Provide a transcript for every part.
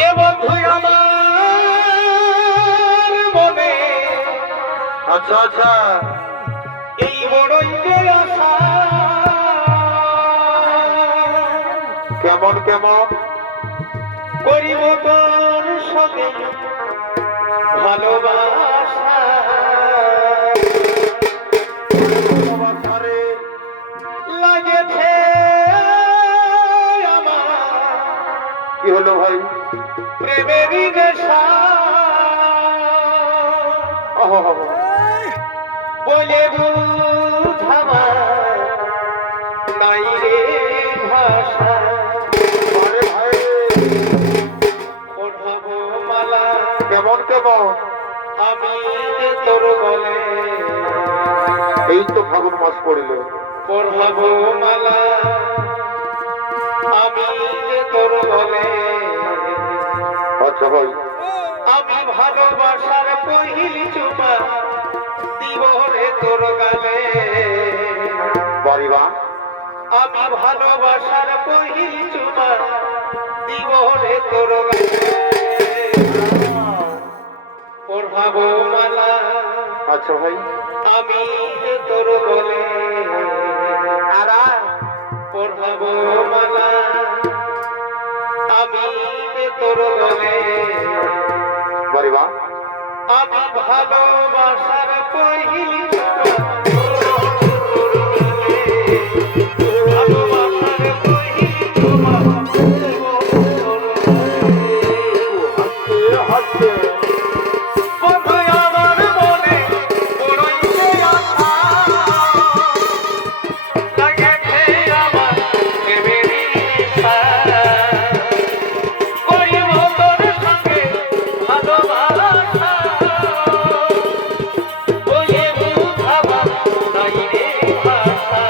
এ বন্ধু আমার মনে আচ্ছা আচ্ছা এই বড়ই যে আশা কেমন কেমন করিব তোর সঙ্গে ভালোবাসা রে লাগেছে আমার কি হলো ভাই প্রেমেরই নেশা বলে বুঝাবা নাই রে ভাষা আরে ভাই ওঠাবো মালা কেমন কেমন আমি যে তোর বলে এই তো ফাগুন মাস পড়িল পড়াবো মালা আমি যে তোর বলে আচ্ছা ভাই আমি ভালোবাসার পহিল চুমা দিব রে তোর গালে বাড়িবা আমি ভালোবাসার পহিল চুমা দিব রে তোর গালে পড়াবো মালা আচ্ছা ভাই আমি যে তোর বলে পড়াবো মালা আমি যে তোর বলে বাড়িবা আমি ভালোবাসার পহিল ভালোবাসার পহিল চুমা দিব তোর হাসতে হাসতে বন্ধু আমার মনে বড়ই যে আশা লাগেছে আমার প্রেমেরই নেশা করিব তোর সঙ্গে ভালোবাসা বলে বুঝাবা নাই রে ভাষা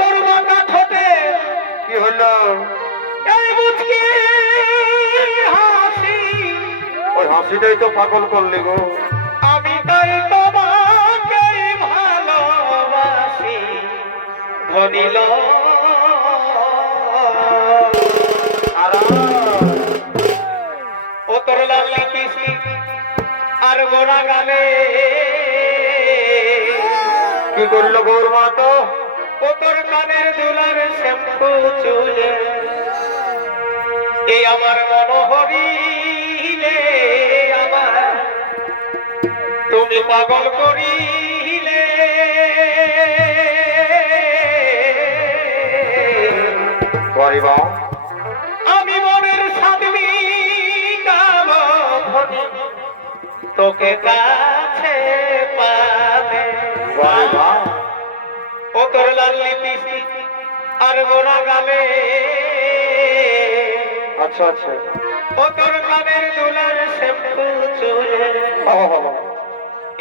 তোর মাথা ঠোঁটে কি হলো? এই মুচকি হাসি, ওই হাসিটাই তো পাগল করলি গো। আমি তাই তোমাকে ভালোবাসি ধনিল ও তোর লালি কিসি আর গোড়া গালে কি করলো গৌর মা তো? ও তোর কানের দুলার শ্যাম্পু চুলে এই আমার মনোহরিলে আমার তুমি পাগল করিলে বাড়ি বা আমি মনের সাধবি গাবো ধনি তোকে কাছে পাবে বাড়ি বা ও তোর লাল্লি পিসি আর গোনা গালে আচ্ছা আচ্ছা। ও তোর কানের দুলার শ্যাম্পু চুলে বাবা বাবা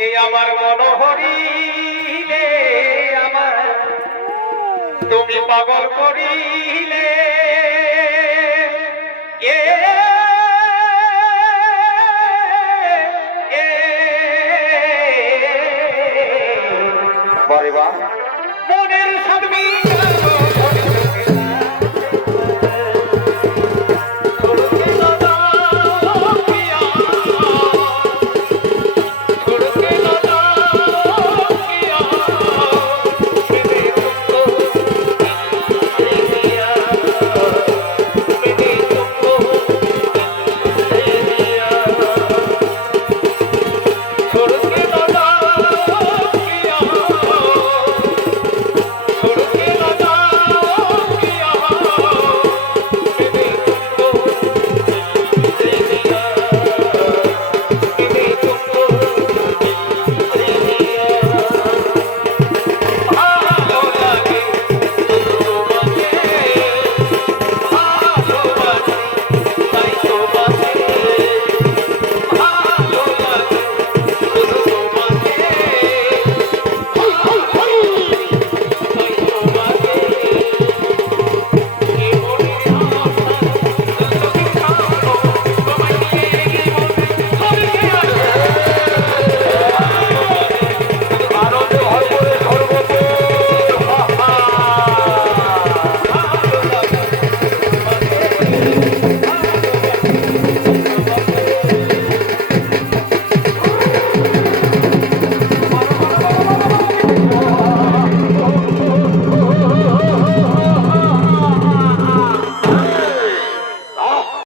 এই আমার মনোহরিলে আমার তুমি পাগল করিলে